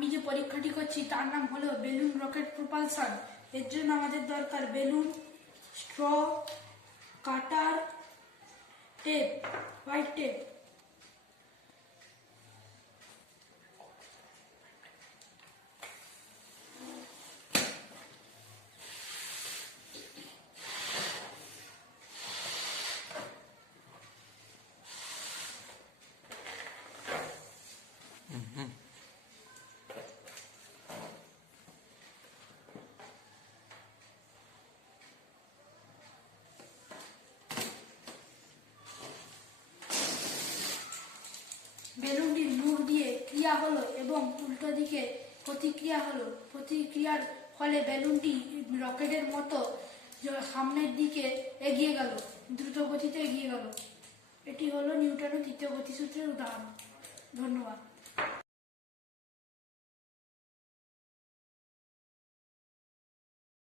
আমি যে পরীক্ষাটি করছি তার নাম হলো বেলুন রকেট প্রপালশন। এর জন্য আমাদের দরকার বেলুন, স্ট্র, কাটার, টেপ, হোয়াইট টেপ। বেলুনটির মুখ দিয়ে ক্রিয়া হলো এবং উল্টো দিকে প্রতিক্রিয়া হলো। প্রতিক্রিয়ার ফলে বেলুনটি রকেটের মতো সামনের দিকে এগিয়ে গেল, দ্রুত গতিতে এগিয়ে গেল। এটি হলো নিউটনের তৃতীয় গতিসূত্রের উদাহরণ। ধন্যবাদ।